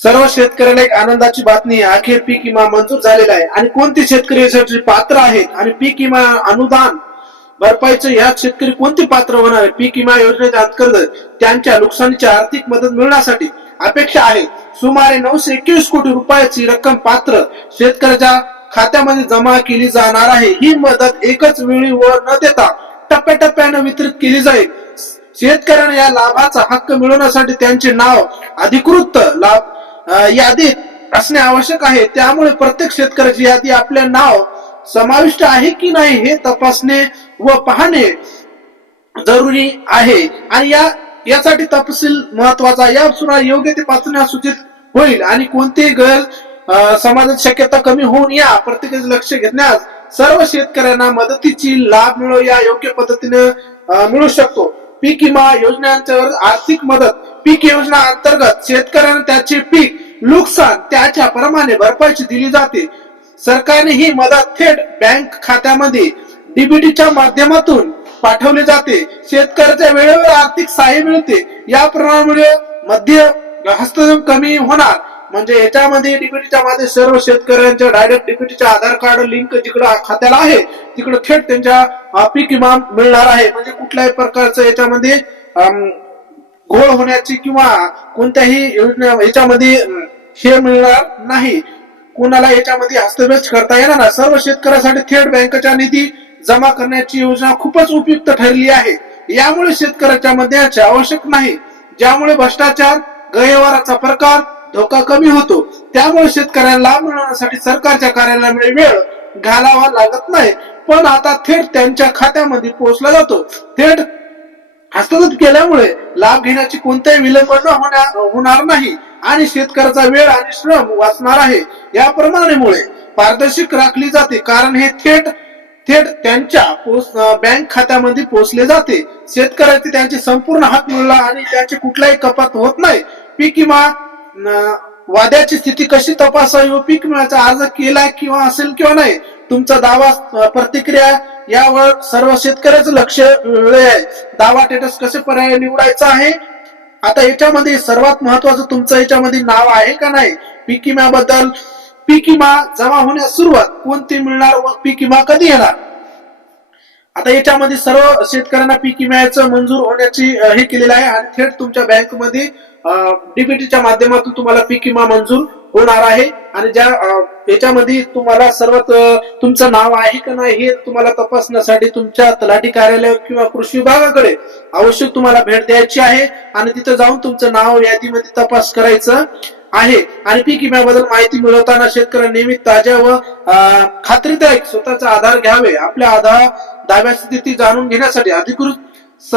सर्व शेतकऱ्याला एक आनंदाची बातमी आहे, अखेर पीक विमा मंजूर झालेला आहे। आणि कोणते शेतकरी यासाठी पात्र आहेत आणि पीक विमा अनुदान भरपाईचे या शेतकरी कोणते पात्र होणार आहे? पीक विमा योजनेच्या अंतर्गत त्यांच्या नुकसानीची आर्थिक मदत मिळण्यासाठी अपेक्षा आहे सुमारे 921 कोटी रुपयाची रक्कम पात्र शेतकऱ्याच्या खात्यामध्ये जमा केली जाणार आहे। ही मदत एकच वेळी व न देता टप्प्याटप्प्याने वितरित केली जाईल। शेतकऱ्यांना या लाभाचा हक्क मिळवण्यासाठी त्यांचे नाव अधिकृत लाभ यादीत असणे आवश्यक आहे। त्यामुळे प्रत्येक शेतकऱ्याची यादी आपले नाव समाविष्ट आहे की नाही हे तपासणे व पाहणे जरुरी आहे। आणि यासाठी तपशील महत्वाचा, या योग्य ते पाचण्या सूचित होईल आणि कोणतेही गैर समाजात शक्यता कमी होऊन या प्रत्येकाचे लक्ष घेण्यास सर्व शेतकऱ्यांना मदतीची लाभ या योग्य पद्धतीने मिळू शकतो। पीक विमा योजनेअंतर्गत आर्थिक मदत, पीक योजना अंतर्गत शेतकऱ्यांना त्याचे पीक नुकसान त्याच्या प्रमाणे भरपाई दिली जाते। सरकारने ही मदत थेट बँक खात्यामध्ये डीबीटीच्या माध्यमातून पाठवली जाते। शेतकऱ्याच्या वेळेवर आर्थिक सहाय्य मिळते। या प्रणालीमुळे मध्य हस्तक्षेप कमी होणार। म्हणजे याच्यामध्ये डीबीटीच्या मध्ये सर्व शेतकऱ्यांच्या डायरेक्ट डीबीटीच्या आधार कार्ड लिंक जिकडे खात्याला आहे तिकडे थेट त्यांच्या पीक विमा मिळणार आहे। म्हणजे कुठल्याही प्रकारचं याच्यामध्ये घोळ होण्याची किंवा कोणत्याही योजना याच्यामध्ये हे मिळणार नाही, कोणाला याच्यामध्ये हस्तक्षेप करता येणार नाही। सर्व शेतकऱ्यासाठी थेट बँकेच्या निधी जमा करण्याची योजना खूपच उपयुक्त ठरली आहे। यामुळे शेतकऱ्याच्या मध्ये आवश्यक नाही, ज्यामुळे भ्रष्टाचार गैरव्यवहाराचा प्रकार धोका कमी होतो। त्यामुळे शेतकऱ्यांना लाभ मिळवण्यासाठी सरकारच्या कार्यालयामध्ये वेळ घालावा लागत नाही, पण आता थेट त्यांच्या खात्यामध्ये पोहोचला जातो। थेट हस्तगत केल्यामुळे लाभ घेण्याची कोणताही विलंब होणार नाही आणि शेतकऱ्याचा वेळ आणि श्रम वाचणार आहे। या प्रमाणामुळे पारदर्शक राखली जाते, कारण हे थेट त्यांच्या बँक खात्यामध्ये पोहोचले जाते। शेतकऱ्याचे त्यांचे संपूर्ण हक मिळला आणि त्याचे कुठलाही कपात होत नाही। पीक विमा वाद्याची स्थिती कशी तपासावी व पीक विम्याचा अर्ज केला किंवा असेल किंवा नाही, तुमचा दावा प्रतिक्रिया यावर सर्व शेतकऱ्याचं लक्ष आहे। दावा स्टेटस कसे पर्याय निवडायचा आहे? आता याच्यामध्ये सर्वात महत्वाचं तुमचं याच्यामध्ये नाव आहे का नाही, पीक विम्याबद्दल, पीक विमा जमा होण्यास सुरुवात कोणती मिळणार व पीक विमा कधी येणार। आता याच्यामध्ये सर्व शेतकऱ्यांना पीक विम्याचं मंजूर होण्याची हे केलेलं आहे आणि थेट तुमच्या बँकमध्ये डीबीटीच्या माध्यमातून तुम्हाला पीक विमा मंजूर होणार आहे। आणि ज्या याच्यामध्ये तुम्हाला सर्वात तुमचं नाव आहे का नाही हे तुम्हाला तपासण्यासाठी तुमच्या तलाठी कार्यालय किंवा कृषी विभागाकडे आवश्यक तुम्हाला भेट द्यायची आहे आणि तिथे जाऊन तुमचं नाव यादीमध्ये तपास करायचं आहे। आणि पीक विम्याबद्दल माहिती मिळवताना शेतकऱ्यांनी नेहमी ताज्या व खात्रीदायक स्वतःचा आधार घ्यावे। आपल्या आधार दाव्याची स्थिती जाणून घेण्यासाठी अधिकृत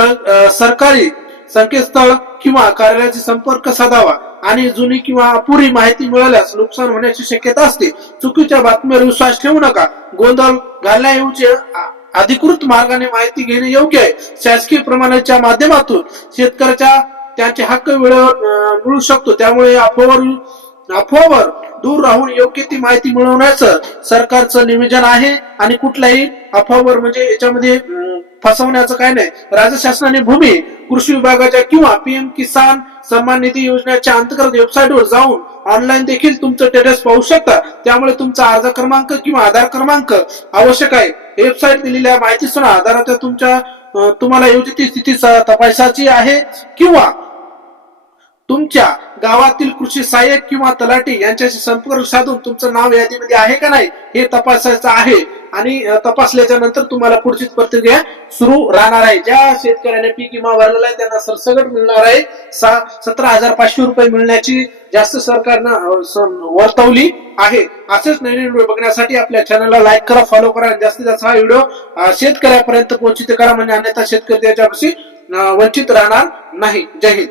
सरकारी संकेतस्थळ किंवा कार्यालयाचा संपर्क साधावा आणि जुनी किंवा अपुरी माहिती मिळाल्यास नुकसान होण्याची शक्यता असते। चुकीच्या बातमीवर विश्वास ठेवू नका। गोंधळ घालण्याऐवजी अधिकृत मार्गाने माहिती घेणे योग्य आहे। शासकीय प्रमाणाच्या माध्यमातून शेतकऱ्याच्या त्यांचे हक्क वेळेवर मिळू शकतो। त्यामुळे अफवावर दूर राहून योग्य ती माहिती मिळवण्याचं सरकारचं नियोजन आहे आणि कुठल्याही अफवावर म्हणजे याच्यामध्ये फसवण्याचं काय नाही। राज्य शासनाने भूमी कृषी विभागाच्या किंवा पीएम किसान सन्मान निधी योजनेच्या अंतर्गत वेबसाईटवर जाऊन ऑनलाईन देखील तुमचं स्टेटस पाहू शकता। त्यामुळे तुमचा अर्ज क्रमांक किंवा आधार क्रमांक आवश्यक आहे। वेबसाईट दिलेल्या माहितीनुसार आधाराच्या तुम्हाला योग्य ती स्थिती तपासायची आहे किंवा तुमच्या गावातील कृषी सहाय्यक किंवा तलाठी यांच्याशी संपर्क साधून तुमचं नाव यादीमध्ये आहे का नाही हे तपासायचं आहे। आणि तपासल्याच्या नंतर तुम्हाला पुढची प्रक्रिया सुरू राहणार आहे। ज्या शेतकऱ्याने पीक विमा भरलेला आहे त्यांना सरसकट मिळणार आहे 17,500 रुपये मिळण्याची जास्त सरकारनं वर्तवली आहे। असेच नवीन व्हिडिओ बघण्यासाठी आपल्या चॅनलला लाईक करा, फॉलो करा आणि जास्तीत जास्त हा व्हिडिओ शेतकऱ्यापर्यंत पोहोचित करा, म्हणजे अन्यथा शेतकरी त्याच्यापाशी वंचित राहणार नाही। जय हिंद।